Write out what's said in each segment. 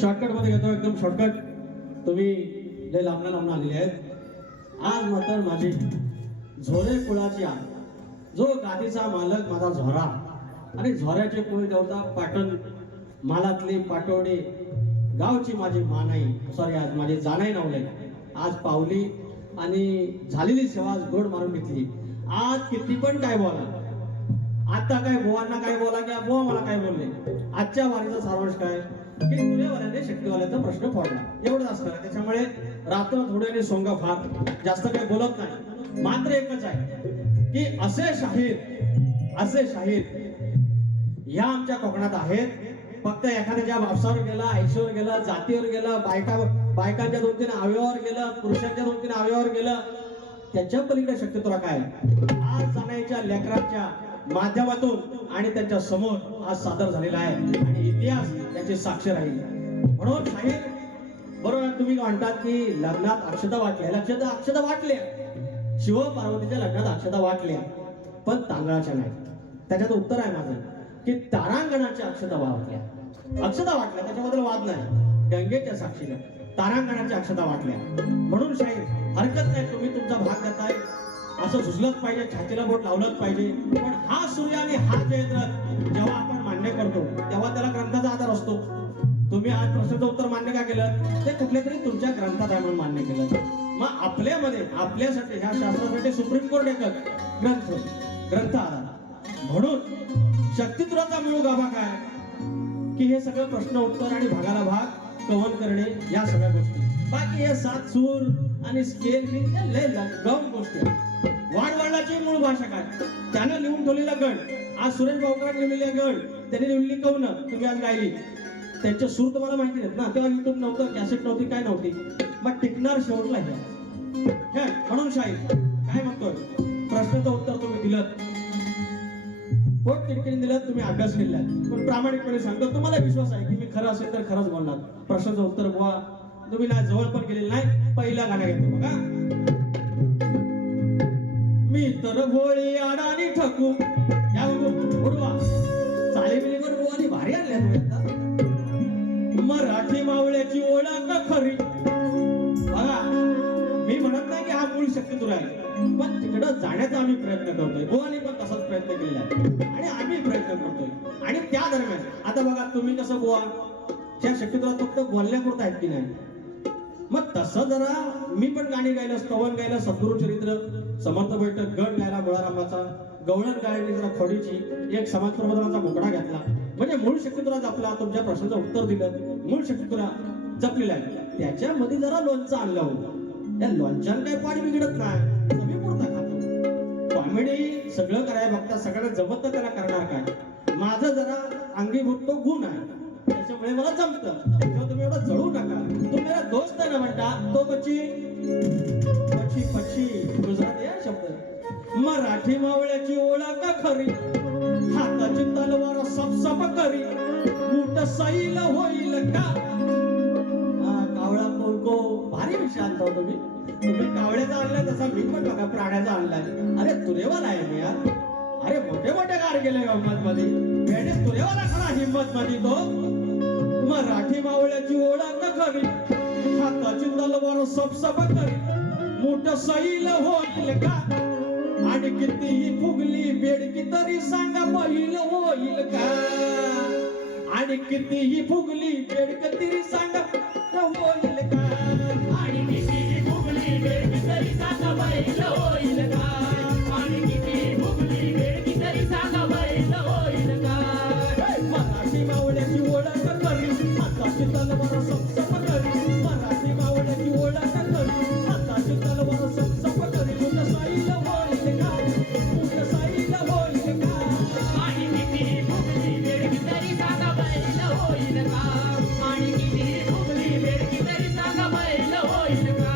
Shortcut मध्ये घेतो, एकदम शॉर्टकट. तुम्ही लय लांबना लांबना आलेले आहेत. आज मात्र माझी झोरे कुळाची आण, जो गादीचा मालक माझा झोरा आणि झोऱ्याचे कुळ देवता पाटण मालातली पाटोडी गावची माझी मानाई, सॉरी आज माझी जाणाई नवले आज पावली आणि झालेली सेवा गोड मारून घेतली. आज किती पण काय बोला, आता काय बुवांना काय बोला की बुवा मला काय बोलले, आजच्या वारीचा सारांश काय की तुरेवाल्याने शक्तीवाल्याचा प्रश्न फोडला, एवढंच असतं. त्याच्यामुळे रात्र थोड्याने सोंगा फार जास्त काही बोलत नाही. मात्र एकच आहे की असे शाहीर ह्या आमच्या कोकणात आहेत. फक्त एखाद्याच्या बापसावर गेला, आईशीवर गेला, जातीवर गेला, बायकांच्या 2-3 अवयवावर गेलं, पुरुषांच्या 2-3 अवयवावर गेलं, त्याच्या पलीकडे शक्ती तुला काय आज जाण्याच्या लेकरांच्या माध्यमातून आणि त्यांच्या समोर आज सादर झालेला आहे आणि इतिहास त्याची साक्ष राहील. म्हणून शाहीर बरोबर तुम्ही म्हणतात की लग्नात अक्षता वाटल्या, अक्षता वाटल्या, शिव पार्वतीच्या लग्नात अक्षता वाटल्या, पण तांदळाच्या नाही. त्याच्यात उत्तर आहे माझं की तारांगणाच्या अक्षता वाटल्या. त्याच्याबद्दल वाद नाही. गंगेच्या साक्षीला तारांगणाच्या अक्षता वाटल्या. म्हणून शाहीर हरकत नाही, तुम्ही तुमचा भाग देताय, असं झुजलंच पाहिजे, छातीला बोट लावलंच पाहिजे. पण हा सूर्य आणि हा जयद्रथ जेव्हा आपण मान्य करतो तेव्हा त्याला ग्रंथाचा आधार असतो. तुम्ही आज प्रश्नाचं उत्तर मान्य का केलं, ते कुठल्या तरी तुमच्या ग्रंथात आहे म्हणून मान्य केलं. मग आपल्यामध्ये आपल्यासाठी ह्या शास्त्रासाठी सुप्रीम कोर्ट एकच ग्रंथ आधार. म्हणून शक्तित्वाचा मूळ गाभा काय की हे सगळं प्रश्न उत्तर आणि भागाला भाग कवन करणे, या सगळ्या गोष्टी. बाकी हे 7 सूर आणि स्केल लय गम गोष्टी. वाडवडिलाची मूळ भाषा काय, त्यानं लिहून ठेवलेला गण, आज सुरेश भाऊकर लिहिलेले गण, त्यांनी लिहिलेली कवन तुम्ही आज गायली, त्यांचे सूर तुम्हाला माहिती आहेत ना. तेव्हा युट्यूब नव्हतं, कॅसेट नव्हती, काय नव्हती. मग टिकणार शेवटला हे. म्हणून शाहीर काय म्हणतोय, प्रश्नाचं उत्तर तुम्ही दिलं, पोट तिडकीने दिलं, तुम्ही अभ्यास केला, पण प्रामाणिकपणे सांगतो तुम्हाला विश्वास आहे की मी खरं असेल तर खरंच बोलणार. प्रश्नाचं उत्तर बुवा तुम्ही ना जवळ पण गेलेलं नाही. पहिला गाणं घेतो बघा. मी तर भोळी अडाणी ठकू, या उडवा चालीबिलीवर बुवानी भारी आणल्या. मराठी मावळ्याची ओळख खरी. बघा मी म्हणत नाही की हा मूळ शक्ती तुला आहे, पण तिकडं जाण्याचा आम्ही प्रयत्न करतोय. बुवानी पण तसाच प्रयत्न केलेला आहे आणि आम्ही प्रयत्न करतोय. आणि त्या दरम्यान आता बघा तुम्ही कसं बुवा त्या शक्यतो फक्त बोलण्यापुरतं आहेत की नाही, मग तसं जरा मी पण गाणी गायलं, स्तवन गायलं, सद्गुरु चरित्र, समर्थ बैठक, गण गायला मुळारामाचा, गवळण गायली जरा खोडीची, एक समाज प्रबोधनाचा मुकडा घेतला. म्हणजे मूळ शक्यतुला जपला, तुमच्या प्रश्नाचं उत्तर दिलं, मूळ शक्यतुला जपलेला आहे. त्याच्यामध्ये जरा लोणचं आणलं होतं. त्या लोणच्यानं काही पाणी बिघडत नाही, कमी पुरता खातो. कॉमेडी सगळं करायला बघता, सगळ्यांना जमत त्याला करणार काय. माझं जरा अंगीभूत तो गुण आहे, त्याच्यामुळे मला जमतं. त्याच्यावर तुम्ही एवढं जळू नका. तुम्ही मेरा दोस्त आहे ना म्हणता, तो पची गुजराती आहे शब्द. मराठी मावळ्याची ओळख खरी, हाताची तलवार सपसप करी, मुठ सैल होईल का. कावळा कोरको भारी विषय आणता तुम्ही. कावळ्याचा आणलाय तसा मी पण बघा प्राण्याचा आणलाय. अरे तुरेवाला आहे मी यार. अरे मोठे मोठे कार गेले हिंमत मध्ये, वेडे तुरेवाला खरा हिंमत मध्ये तो. मराठी मावळ्याची ओळख खरी, हाताची तलवार सपसप करी, मुठ सैल होईल का. आणि कितीही फुगली बेडकी तरी सांगा पहिल होईल का. आणि कितीही फुगली बेडकी तरी सांगा होईल का. आणि कितीही फुगली बेडकी तरी सांगा पहिल होईल का. आणि कितीही फुगली बेडकी तरी सांगा पहिल होईल का. मराठी मावळ्याची ओळख करी, हाताची तलवार समसम करी मराठी मावळ्याची ओळख करी हाताची तलवार समसम करी तुझं साईला होईल का तुझं साईला होईल का आणि किती भुगली बेडकी तरी सांगा बैल होईल का आणि किती भुगली बेडकी तरी सांगा बैल होईल का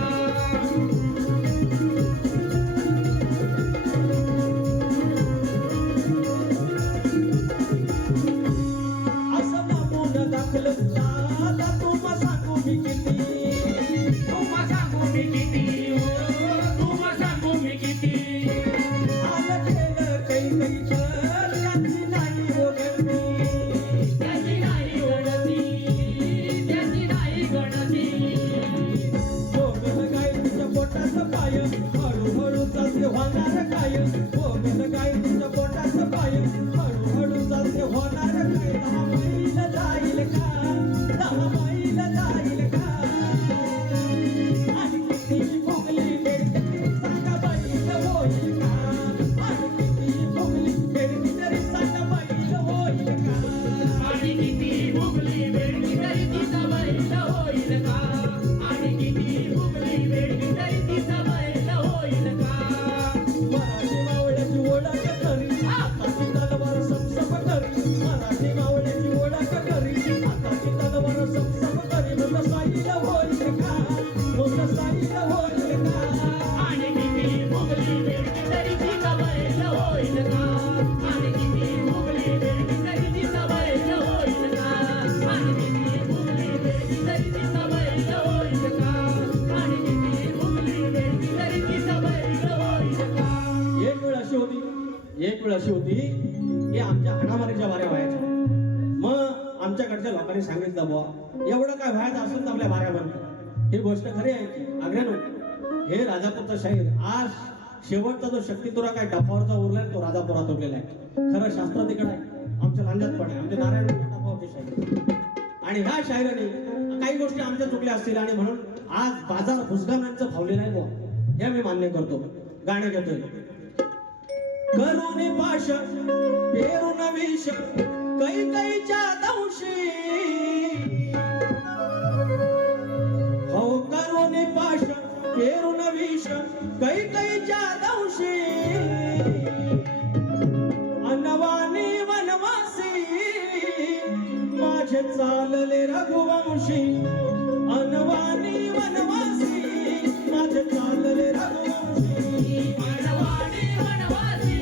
असं दाबून दाखलं दादा तुम्हा सांगू मी किती तुम्हा सांगू मी किती हो तुम्हा सांगू मी किती आलं केलं काही तर त्याची नाही ओळखली त्याची नाही ओळखी त्याची नाही गणती भोगल गाय तुझ्या पोटाचं पाय हळूहळू चालते होणार काय भोगल गाय तुझ्या पोटाचं पाय हळूहळू चालते होणार काय 10 मैल जाईल का 10 मैल जाईल का आणि किती भोगली बेडकी सांगा बैल होईल का आणि किती भोगली बेडकी तरी सांगा बैल होईल का आणि किती भुगली बेडकी तरी तिचा बैल होईल का आणि किती भुगली बेडकी तरी तिचा बैल होईल का मराठी मावळ्याची ओळख करी हाताची तलवार समसम करी मराठी मावळ्याची ओळख करी हाताची तलवार समसम करी मुलं साईला होईल का मुलं साईला होईल का आणि किती भुगली बेडकी तरी तिचा बैल होईल का आणि किती भुगली बेडकी तरी तिचा बैल होईल का आणि किती भुगली बेडकी तरी तिचा बैल होईल का आणि किती भुगली बेडकी तरी तिचा बैल होईल का एक वेळ अशी होती की आमच्या हाणामारीच्या वाऱ्या व्हायच्या मग आमच्याकडच्या लोकांनी सांगितलं बुवा एवढं काय व्हायचं असेल तर आपल्या वाऱ्या बंद ही गोष्ट खरी आहे की आग्र्यानो हे राजापूरचं शाहीर आज शेवटचा जो शक्तितुरा काय डफावरचा उरलाय तो राजापुरात उरलेला आहे खरं शास्त्र तिकडे आहे आमच्या लांजात पण आहे आमच्या नारायण डफावरचे शाहीर आणि ह्या शाहिराने काही गोष्टी आमच्या चुकल्या असतील आणि म्हणून आज बाजार भुसगामांचं फावलेलं आहे बुवा हे मी मान्य करतो गाणं घेतोय करून पाश पेरून विष कैकईच्या दंशी हो करून पाश पेरून विष कैकईच्या दंशी अनवानी वनवासी माझे चालले रघुवंशी अनवानी वनवासी माझे चालले रघुवंशी अनवाणी वनवासी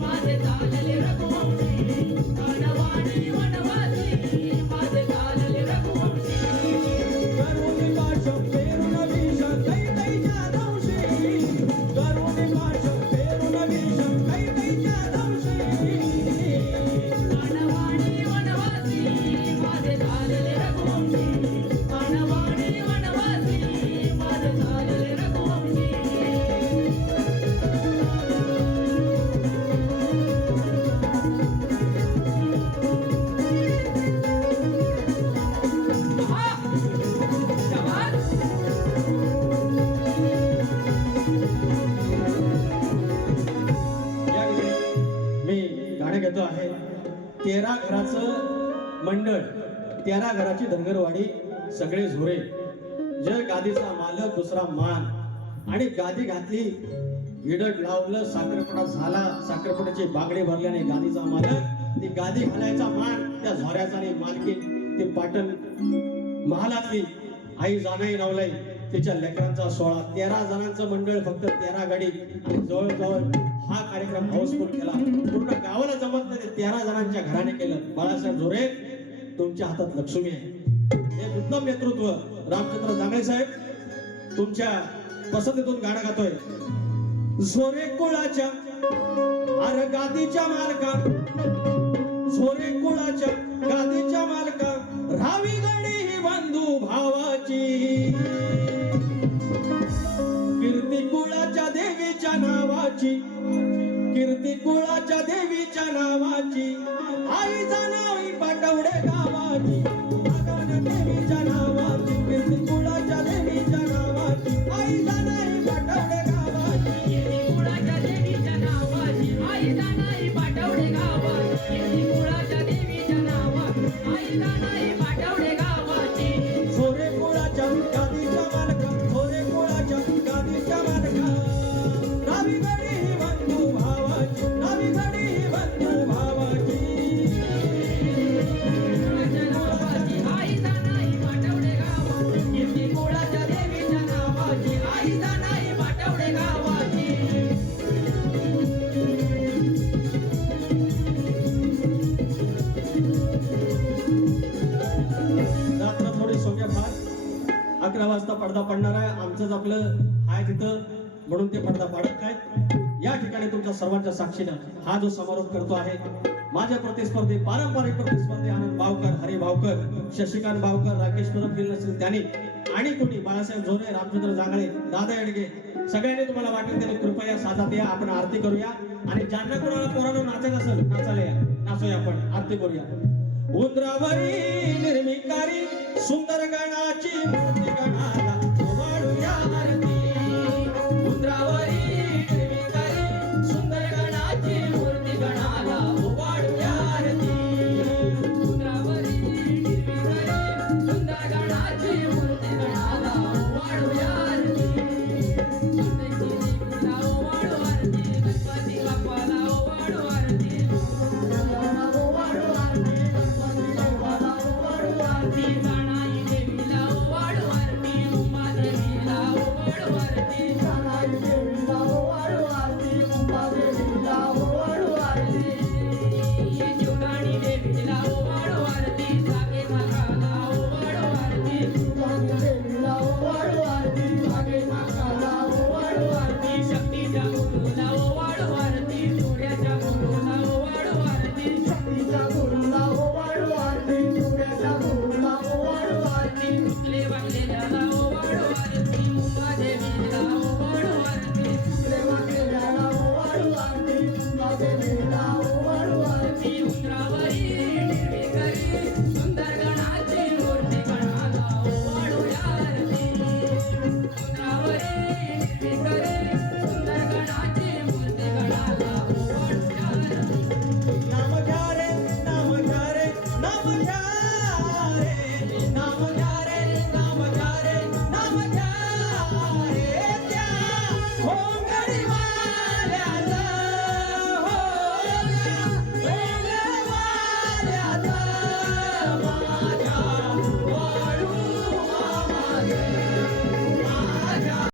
माझे चालले रघुवंशी अनवाणी वनवासी माझे चालले रघुवंशी करून पाश पेरून विष कैकईच्या दंशी करून पाश पेरून विष कैकईच्या दंशी अनवाणी वनवासी माझे चालले रघुवंशी अनवाणी वनवासी माझे चालले रघुवंशी हा! शाबास! या ठिकाणी मी गाणं घेतो आहे 13 घराचं मंडळ 13 घराची धनगरवाडी सगळे झोरे जय गादीचा मालक दुसरा मान आणि गादी घातली हिडट लावलं साखरपडा झाला साखरपड्याची बागडे भरल्याने गादीचा मालक ती गादी घालायचा मान त्या झोऱ्याचा आणि मालकी ती पाटण महालातली आई जानाई नवलाई तिच्या लेकरांचा सोहळा 13 जणांचं मंडळ फक्त 13 गाडी आणि जवळजवळ हा कार्यक्रम हाऊसफुल केला पूर्ण गावाला जमत नाही ते 13 जणांच्या घराने केलं बाळासाहेब झोरे तुमच्या हातात लक्ष्मी आहे एक उत्तम नेतृत्व रामचंद्र जांगळे साहेब तुमच्या पसंतीतून गाणं गातोय झोरे कुळाच्या अरे गादीच्या मालका झोरे कुळाच्या गादीच्या मालका रावी गडी ही बंधू भावाची कीर्ती कुळाच्या देवीच्या नावाची कीर्ती कुळाच्या देवीच्या नावाची आई जाणावी पाटवडे गावाची अगन देवीच्या नावाची कीर्ती कुळाच्या देवीच्या नावाची आई जाणावी पाटवडे गावाची कीर्ती कुळाच्या देवीच्या नावाची आई जाणाई पाटवडे गावाची कीर्ती कुळाच्या देवीच्या नावाची आई जाणाई पाटवडे गावाची झोरे 11 वाजता पडदा पडणार आहे. आमचंच आपलं आहे तिथं म्हणून ते पडदा पाडत आहेत. या ठिकाणी तुमच्या सर्वांच्या साक्षीनं हा जो समारोप करतो आहे, माझ्या प्रतिस्पर्धी पारंपरिक प्रतिस्पर्धी आनंद भावकर, हरी भावकर, शशिकांत भावकर, राकेश परब गेले नसेल त्यांनी आणि कोणी बाळासाहेब झोरे, रामचंद्र जांगळे, दादा येडगे सगळ्यांनी तुम्हाला वाटेल त्यांनी कृपया साथात या. आपण आरती करूया आणि ज्यांना कोणाला पोरांनो नाचायचं असेल नाचायला या, नाचूया आपण आरती करूया. उंदरावरी निर्मिकारी सुंदर गणाची मूर्ती गणाला ओवाळूया आरती. उंदरावरी निर्विकारी सुंदर गणाची मूर्ती गणाला ओवाळूया आरती. उंदरावरी निर्विकारी सुंदर गणाची